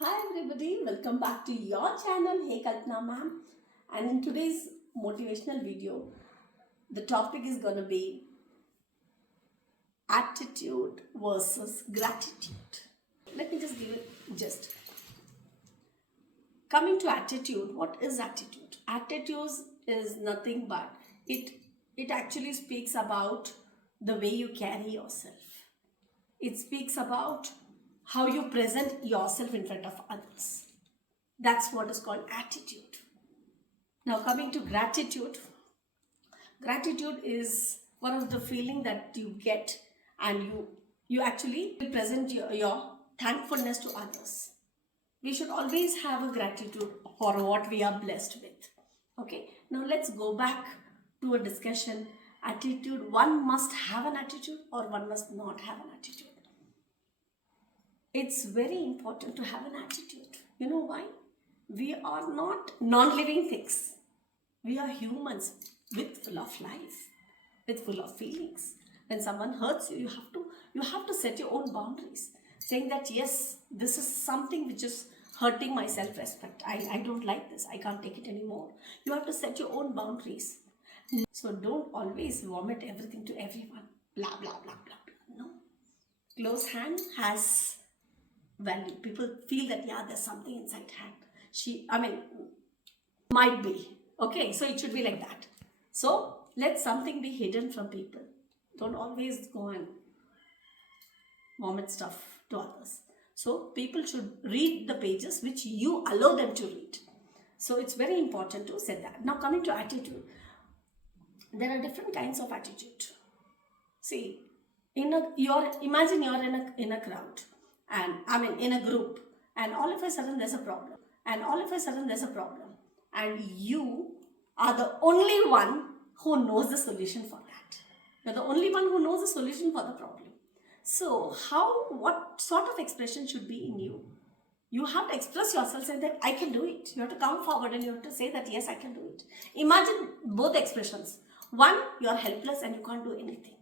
Hi everybody, welcome back to your channel. Hey Kalpana ma'am. And in today's motivational video, the topic is gonna be attitude versus gratitude. Let me just give it just coming to attitude. What is attitude? Attitude is nothing but it actually speaks about the way you carry yourself. It speaks about how you present yourself in front of others. That's what is called attitude. Now coming to gratitude. Gratitude is one of the feeling that you get and you actually present your thankfulness to others. We should always have a gratitude for what we are blessed with. Okay, now let's go back to a discussion. Attitude, one must have an attitude or one must not have an attitude. It's very important to have an attitude. You know why? We are not non-living things. We are humans with full of life, with full of feelings. When someone hurts you, you have to set your own boundaries, saying that yes, this is something which is hurting my self-respect. I don't like this. I can't take it anymore. You have to set your own boundaries. So don't always vomit everything to everyone. Blah, blah, blah, blah, blah. No. Close hand has value. People feel that, yeah, there's something inside hand. Might be. Okay, so it should be like that. So let something be hidden from people. Don't always go and vomit stuff to others. So people should read the pages which you allow them to read. So it's very important to say that. Now coming to attitude. There are different kinds of attitude. See, imagine you're in a crowd and in a group, and all of a sudden there's a problem. And you are the only one who knows the solution for that. You're the only one who knows the solution for the problem. So what sort of expression should be in you? You have to express yourself, say that I can do it. You have to come forward and you have to say that yes, I can do it. Imagine both expressions. One, you are helpless and you can't do anything.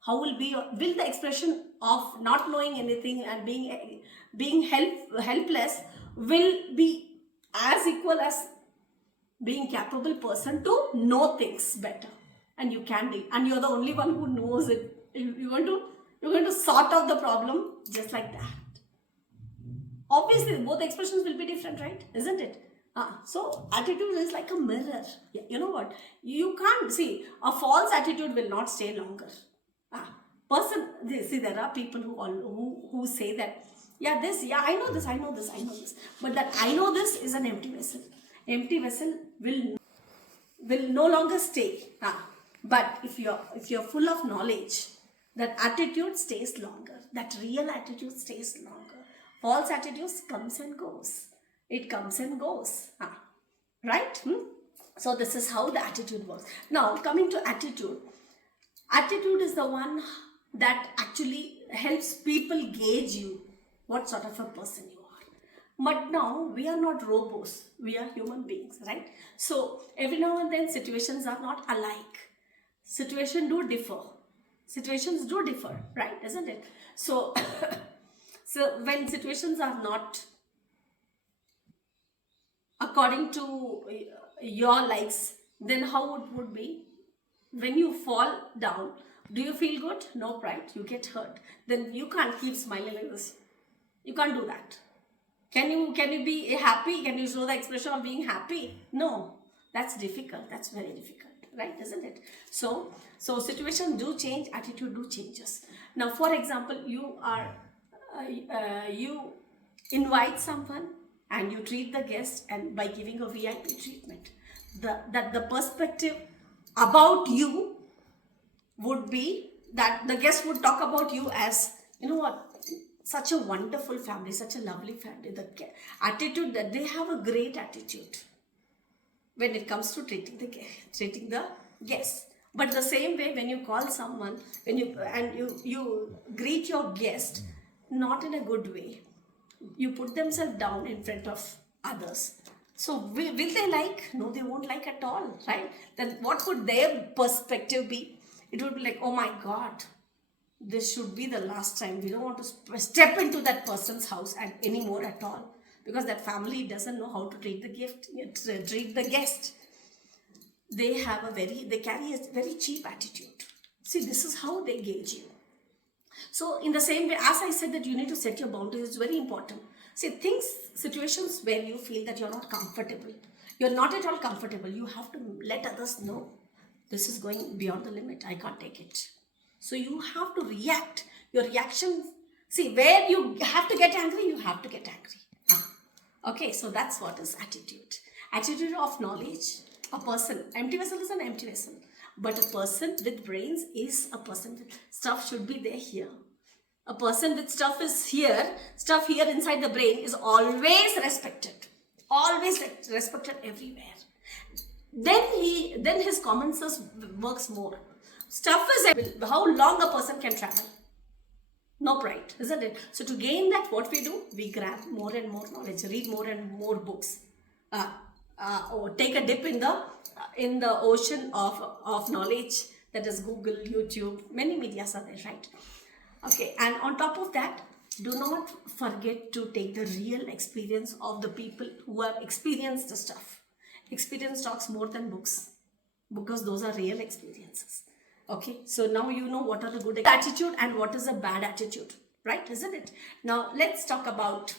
How will the expression of not knowing anything and being helpless will be as equal as being capable person to know things better, and you can do, and you're the only one who knows it. You're going to sort out the problem just like that. Obviously both expressions will be different, right? Isn't it? So attitude is like a mirror. You know what? You can't see a false attitude will not stay longer. There are people who say that I know this, but that I know this is an empty vessel. Empty vessel will no longer stay. But if you're full of knowledge, that attitude stays longer. That real attitude stays longer. False attitudes comes and goes. It comes and goes. Right? So this is how the attitude works. Now coming to attitude. Attitude is the one that actually helps people gauge you, what sort of a person you are. But now we are not robots, we are human beings, right? So every now and then situations are not alike. Situations do differ, right? Isn't it? So, so when situations are not according to your likes, then how it would be? When you fall down, do you feel good? No, right? You get hurt. Then you can't keep smiling like this. You can't do that. Can you be happy? Can you show the expression of being happy? No, that's difficult. That's very difficult, right? Isn't it? So situations do change, attitude do changes. Now, for example, you invite someone and you treat the guest and by giving a VIP treatment. The perspective about you would be that the guest would talk about you as, you know what, such a wonderful family, such a lovely family. The attitude that they have a great attitude when it comes to treating the guests. But the same way, when you call someone, you greet your guest not in a good way, you put themselves down in front of others. So will they like? No, they won't like at all, right? Then what would their perspective be? It would be like, oh my God, this should be the last time. We don't want to step into that person's house anymore at all. because that family doesn't know how to treat the guest. They carry a very cheap attitude. See, this is how they gauge you. So in the same way, as I said that you need to set your boundaries, it's very important. See, situations where you feel that you're not comfortable, you're not at all comfortable, you have to let others know, this is going beyond the limit, I can't take it. So you have to react. Your reaction, see, where you have to get angry, you have to get angry. Okay, so that's what is attitude. Attitude of knowledge. A person, empty vessel is an empty vessel. But a person with brains is a person with stuff should be there here. A person with stuff here inside the brain is always respected. Always respected everywhere. Then his common sense works more. Stuff is how long a person can travel. No pride, isn't it? So to gain that, what we do? We grab more and more knowledge, read more and more books, or take a dip in the ocean of knowledge, that is Google, YouTube, many medias are there, right? Okay, and on top of that, do not forget to take the real experience of the people who have experienced the stuff. Experience talks more than books, because those are real experiences. Okay, so now you know what are the good attitude and what is a bad attitude, right? Isn't it? Now let's talk about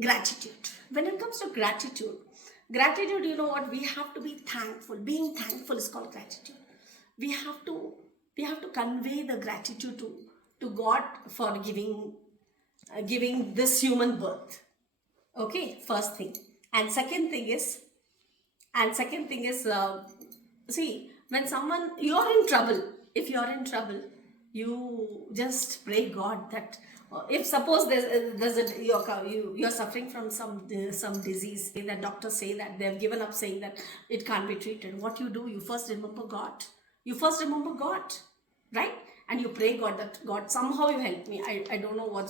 gratitude. When it comes to gratitude, you know what? We have to be thankful. Being thankful is called gratitude. We have to convey the gratitude to God for giving this human birth. Okay, first thing. And second thing is, see, when you're in trouble, if you're in trouble, you just pray God that if suppose you're suffering from some disease, that doctors say that they've given up saying that it can't be treated, what you do? You first remember God. Right? And you pray God that God, somehow you help me. I don't know what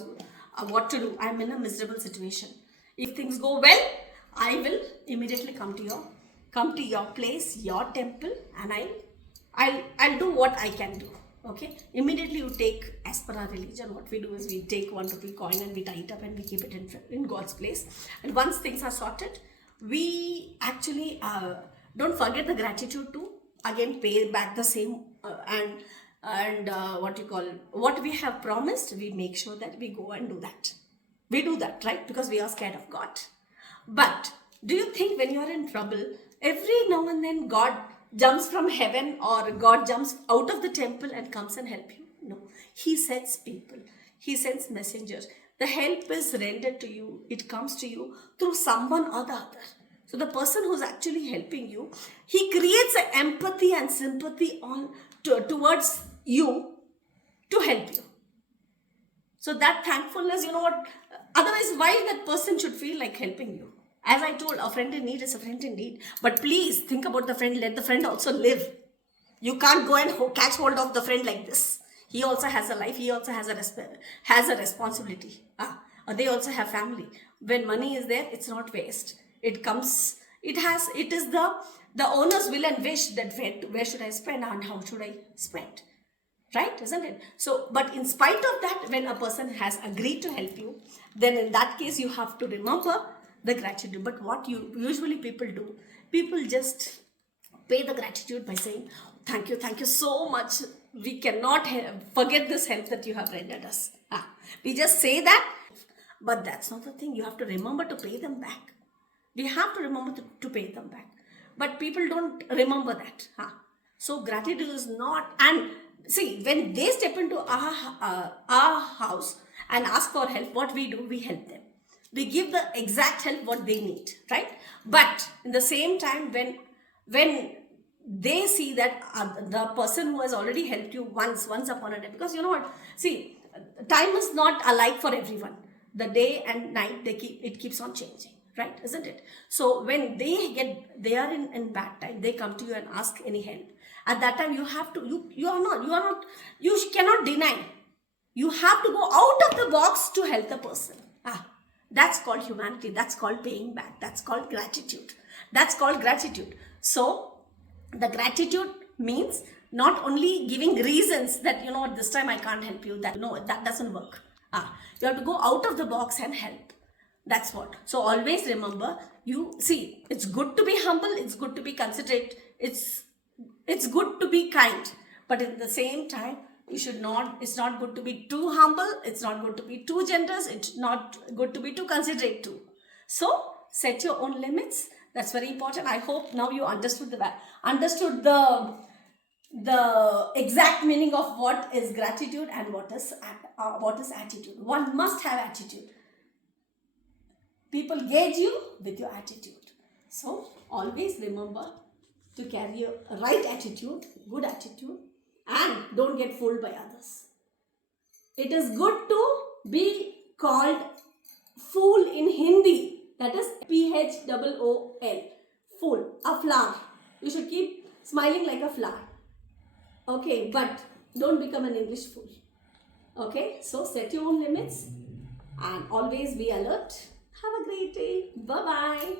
to do. I'm in a miserable situation. If things go well, I will immediately come to your place, your temple, and I'll do what I can do. Okay, immediately you take, as per our religion, what we do is we take 1 rupee coin and we tie it up and we keep it in God's place. And once things are sorted, we actually don't forget the gratitude to again pay back the same and what we have promised. We make sure that we go and do that. We do that, right? Because we are scared of God. But do you think when you are in trouble, every now and then God jumps from heaven or God jumps out of the temple and comes and help you? No. He sends people. He sends messengers. The help is rendered to you. It comes to you through someone or the other. So the person who's actually helping you, he creates an empathy and sympathy towards you to help you. So that thankfulness, you know what? Otherwise, why that person should feel like helping you? As I told, a friend in need is a friend in need. But please think about the friend. Let the friend also live. You can't go and catch hold of the friend like this. He also has a life. He also has a responsibility. They also have family. When money is there, it's not waste. It is the owner's will and wish that where should I spend and how should I spend. Right? Isn't it? So, but in spite of that, when a person has agreed to help you, then in that case, you have to remember the gratitude. But what usually people do, people just pay the gratitude by saying, thank you so much. We cannot forget this help that you have rendered us. We just say that, but that's not the thing. You have to remember to pay them back. We have to remember to pay them back. But people don't remember that. So gratitude is not, and see, when they step into our house and ask for help, what we do, we help them. We give the exact help what they need, right? But in the same time, when they see that the person who has already helped you once upon a day, because you know what, see, time is not alike for everyone. The day and night, it keeps on changing, right? Isn't it? So when they are in bad time, they come to you and ask any help. At that time, you cannot deny. You have to go out of the box to help the person. That's called humanity. That's called paying back. That's called gratitude. So the gratitude means Not only giving reasons that, this time I can't help you, that doesn't work. You have to go out of the box and help. That's what. So always remember, it's good to be humble, it's good to be considerate, it's good to be kind, but at the same time, it's not good to be too humble, it's not good to be too generous, it's not good to be too considerate too. So set your own limits. That's very important. I hope now you understood the exact meaning of what is gratitude and what is attitude. One must have attitude. People gauge you with your attitude. So always remember to carry a right attitude, good attitude, and don't get fooled by others. It is good to be called fool in Hindi. That is P-H-O-O-L. Fool, a flower. You should keep smiling like a flower. Okay, but don't become an English fool. Okay, so set your own limits and always be alert. Have a great day. Bye-bye.